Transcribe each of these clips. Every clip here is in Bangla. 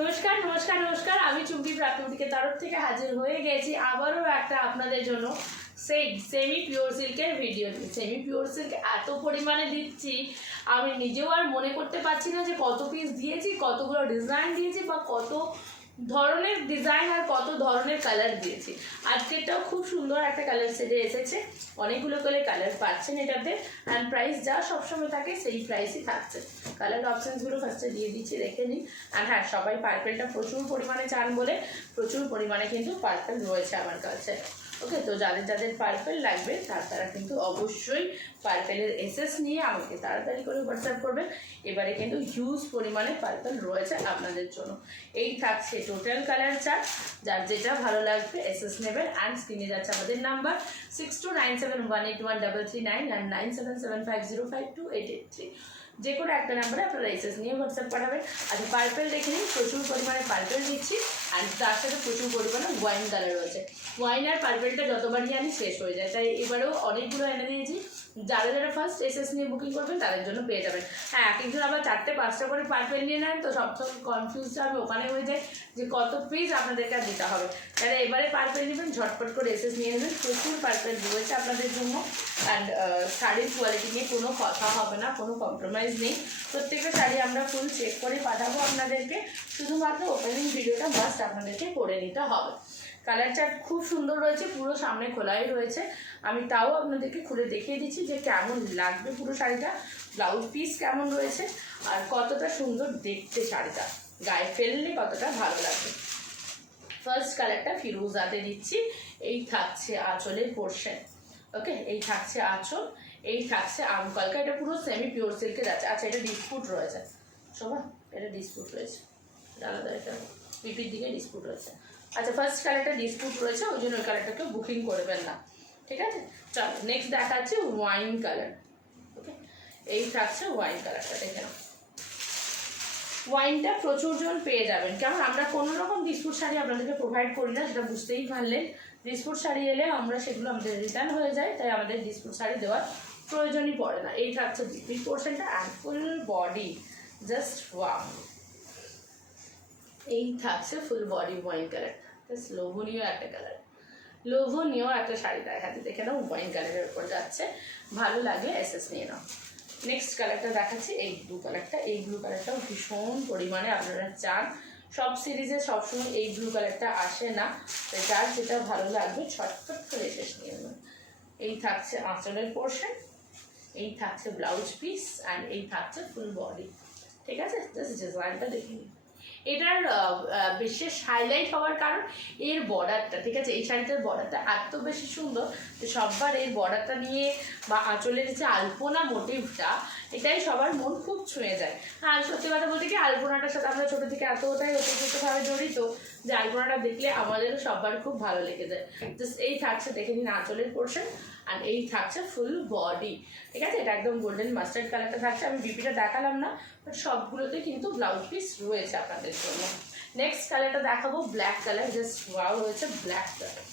নমস্কার নমস্কার নমস্কার, আমি চুমকি প্রাকৃতিকের তরফ থেকে হাজির হয়ে গেছি আবারও একটা আপনাদের জন্য সেই সেমি পিওর সিল্কের ভিডিও নিয়ে। সেমি পিওর সিল্ক এত পরিমাণে দিচ্ছি আমি নিজেও আর মনে করতে পারছি না যে কত পিস দিয়েছি, কতগুলো ডিজাইন দিয়েছি বা কত ধরনের ডিজাইন আর কত ধরনের কালার দিয়েছি। আজকেরটাও খুব সুন্দর একটা কালার সেটে এসেছে, অনেকগুলো করে কালার পাচ্ছেন এটাতে। অ্যান্ড প্রাইস যা সবসময় থাকে সেই প্রাইসই থাকছে। কালার অপশানসগুলো ফার্স্টে দিয়ে দিচ্ছি, দেখে নিন। আর হ্যাঁ, সবাই পার্পেলটা প্রচুর পরিমাণে চান বলে প্রচুর পরিমাণে কিন্তু পার্পেল রয়েছে আমার কাছে। ওকে, তো যাদের যাদের পার্পেল লাগবে তারা কিন্তু অবশ্যই পার্পেলের এসএস নিয়ে আমাকে তাড়াতাড়ি করে হোয়াটসঅ্যাপ করবেন। এবারে কিন্তু হিউজ পরিমাণে পার্পেল রয়েছে আপনাদের জন্য। এই থাকছে টোটাল কালার চার্ট, যার যেটা ভালো লাগবে এসএস নেবেন। অ্যান্ড স্ক্রিনে যাচ্ছে আমাদের নাম্বার 6297181339 আর 9775052883। যে কোনো একটা নাম্বারে আপনারা এসএস নিয়ে হোয়াটসঅ্যাপ পাঠাবেন। আচ্ছা, পার্পেল দেখে নিন, প্রচুর পরিমাণে পার্পেল দিচ্ছি। অ্যান্ড তার সাথে প্রচুর পরিমাণে ওয়াইন কালার রয়েছে। ওয়াইন আর পার্পেলটা যতবারই আনি শেষ হয়ে যায়, তাই এবারেও অনেকগুলো এনে দিয়েছি। যারা যারা ফার্স্ট এসএস নিয়ে বুকিং করবেন তাদের জন্য পেয়ে যাবেন। হ্যাঁ, এক একজন আবার 4-5টা করে পার্পেল নিয়ে নেন, তো সবসময় কনফিউজটা আমি ওখানে হয়ে যায় যে কত পিস আপনাদেরকে আর দিতে হবে। তাহলে এবারে পার্পেল নেবেন, ঝটপট করে এসএস নিয়ে নেবেন। প্রচুর পার্পেল রয়েছে আপনাদের জন্য। অ্যান্ড শাড়ির কোয়ালিটি নিয়ে কোনো কথা হবে না, কোনো কম্প্রোমাইজ নেই। প্রত্যেকটা শাড়ি আমরা ফুল চেক করে পাঠাবো আপনাদেরকে। শুধুমাত্র ওপেনিং ভিডিওটা মাস্ট আপনাদেরকে করে নিতে হবে। কালার চার্ট খুব সুন্দর রয়েছে, পুরো সামনে খোলাই রয়েছে। আমি তাও আপনাদেরকে খুলে দেখিয়ে দিচ্ছি যে কেমন লাগবে পুরো শাড়িটা, ব্লাউজ পিস কেমন রয়েছে আর কতটা সুন্দর দেখতে শাড়িটা, গায়ে ফেললে কতটা ভালো লাগবে। ফার্স্ট কালারটা ফিরোজাতে দিচ্ছি। এই থাকছে আঁচলের পোর্শন। ওকে, এই থাকছে আঁচল, এই থাকছে আমকলকা। এটা পুরো সেমি পিওর সিল্কের আছে। আচ্ছা, এটা ডিসপুট রয়েছে শোভা, এটা ডিসপুট রয়েছে আলাদা, এটা পিপির দিকে ডিসপুট রয়েছে। আচ্ছা, ফার্স্ট কালারটা ডিসপুট রয়েছে, ওই জন্য ওই কালারটাকে বুকিং করবেন না, ঠিক আছে। চলো নেক্সট দেখাচ্ছি ওয়াইন কালার। ওকে, এই থাকছে ওয়াইন কালারটা, দেখে নাও। ওয়াইনটা প্রচুর জন পেয়ে যাবেন, কেমন আমরা কোনো রকম ডিসপুট শাড়ি আপনাদেরকে প্রোভাইড করি না, সেটা বুঝতেই পারলেন। ডিসপুট শাড়ি এলে আমরা সেগুলো আমাদের রিটার্ন হয়ে যায়, তাই আমাদের ডিসপুট শাড়ি দেওয়ার প্রয়োজনই পড়ে না। এই থাকছে বিপি পোর্শনটা and full body, just wow. এই থাকছে full body wine colour, just লোভনীয় একটা কালার, লোভনীয় একটা শাড়ি দেখাতে, দেখে নাও। ওয়াইন কালারের উপর যাচ্ছে, ভালো লাগলে এসএস নিয়ে নাও। নেক্সট কালারটা দেখাচ্ছি এই ব্লু কালারটা। এই ব্লু কালারটাও ভীষণ পরিমাণে আপনারা চান, সব সিরিজে সবসময় এই ব্লু কালারটা আসে না, যার যেটা ভালো লাগবে ছটফট করে এসএস নিয়ে নেবেন। এই থাকছে আঁচলের পোর্শন, এই থাকছে ব্লাউজ পিস অ্যান্ড এই থাকছে ফুল বডি, ঠিক আছে। জাস্ট ডিজাইনটা দেখে নিন। এটার বিশেষ হাইলাইট হওয়ার কারণ এর বর্ডারটা, ঠিক আছে। এই শাড়িটার বর্ডারটা এত বেশি সুন্দর যে সববার এই বর্ডারটা নিয়ে বা আঁচলের যে আলপনা মোটিভটা, এটাই সবার মন খুব ছুঁয়ে যায়। আর সত্যি কথা বলতে কি, আলপনাটার সাথে আমরা ছোটো থেকে এতটাই ওতপ্রোতভাবে জড়িত যে আলপনাটা দেখলে আমাদেরও সবার খুব ভালো লেগে যায়। জাস্ট এই থাকছে, দেখে নিন, আঁচলের পোর্শন আর এই থাকছে ফুল বডি, ঠিক আছে। এটা একদম গোল্ডেন মাস্টার্ড কালারটা থাকছে। আমি বিপিটা দেখালাম না, বাট সবগুলোতে কিন্তু ব্লাউজ পিস রয়েছে আপনাদের জন্য। নেক্সট কালারটা দেখাবো ব্ল্যাক কালার, জাস্ট ওয়াও রয়েছে ব্ল্যাক কালার।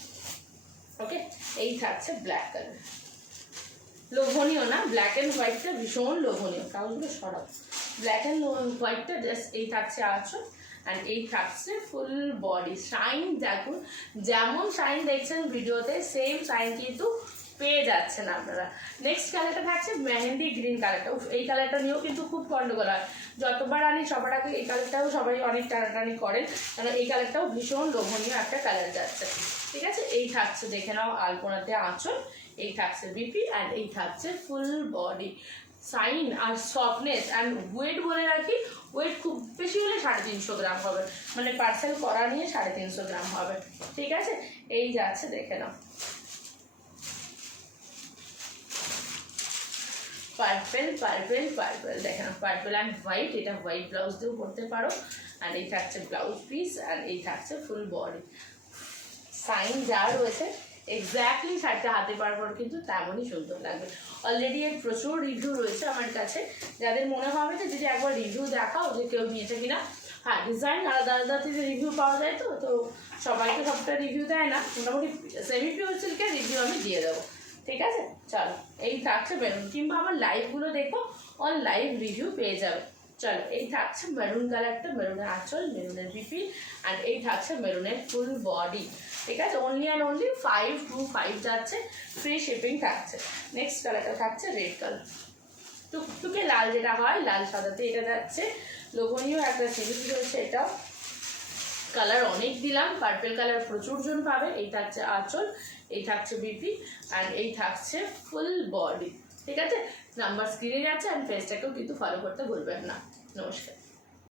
ওকে, এই থাকছে ব্ল্যাক কালার, লোভনীয় না? ব্ল্যাক অ্যান্ড হোয়াইটটা ভীষণ লোভনীয়, কাগজগুলো সরাব। ব্ল্যাক অ্যান্ড হোয়াইটটা জাস্ট এই থাকছে আঁচল অ্যান্ড এই থাকছে ফুল বডি। শাইন দেখুন, যেমন শাইন দেখছেন ভিডিওতে সেম শাইন কিন্তু পেয়ে যাচ্ছেন আপনারা। নেক্সট কালারটা থাকছে মেহেন্দি গ্রিন কালারটা। এই কালারটা নিয়েও কিন্তু খুব গন্ডগোল হয়, যতবার আনি সবার আগে এই কালারটাও সবাই অনেক টানাটানি করেন, কারণ এই কালারটাও ভীষণ লোভনীয় একটা কালার যাচ্ছে, ঠিক আছে। এই থাকছে, দেখে নাও, আলপনাতে আঁচল, এই থাকছে বিপি অ্যান্ড এই থাকছে ফুল বডি। সাইন আর সফটনেস অ্যান্ড ওয়েট বলে রাখি, ওয়েট খুব বেশি হলে 350 গ্রাম হবে, মানে পার্সেল করা নিয়ে 350 গ্রাম হবে, ঠিক আছে। এই যাচ্ছে, দেখে নাও। পার্পেল পার্পেল পার্পেল, দেখে নাও, পার্পেল অ্যান্ড হোয়াইট। এটা হোয়াইট ব্লাউজ দিয়েও পরতে পারো। অ্যান্ড এই থাকছে ব্লাউজ পিস অ্যান্ড এই থাকছে ফুল বডি। সাইন যা রয়েছে এক্স্যাক্টলি শাড়িটা হাতে পাওয়ার পর কিন্তু তেমনই সুন্দর লাগবে। অলরেডি এর প্রচুর রিভিউ রয়েছে আমার কাছে, যাদের মনে হবে যে যদি একবার রিভিউ দেখাও যে কেউ নিয়েছে কিনা। হ্যাঁ, ডিজাইন আলাদা আলাদা থেকে রিভিউ পাওয়া যায়, তো সবাইকে সবটা রিভিউ দেয় না, মোটামুটি সেমি পিওর সিল্কের রিভিউ আমি দিয়ে দেবো, ঠিক আছে। চলো, এই থাকছে বেলুন, কিংবা আমার লাইভগুলো দেখো, অন লাইভ রিভিউ পেয়ে যাবে। চলো এই থাকছে মেরুন কালারটা, মেরুনের আঁচল, মেরুনের বিপি, অ্যান্ড এই থাকছে মেরুনের ফুল বডি। ঠিক আছে, অনলি অ্যান্ড অনলি 525 যাচ্ছে, ফ্রি শিপিং থাকছে। নেক্সট কালারটা থাকছে রেড কালার, টুকটুকে লাল যেটা হয়, লাল সাদাতে এটা যাচ্ছে। লোভনীয় একটা সিরিজ রয়েছে এটাও, কালার অনেক দিলাম, পার্পেল কালার প্রচুর জন পাবে। এই থাকছে আঁচল, এই থাকছে বিপি, অ্যান্ড এই থাকছে ফুল বডি। ঠিক আছে, নাম্বার স্ক্রিনে যাচ্ছে, অ্যান্ড পেজটাকেও কিন্তু ফলো করতে ভুলবেন না। নমস্কার।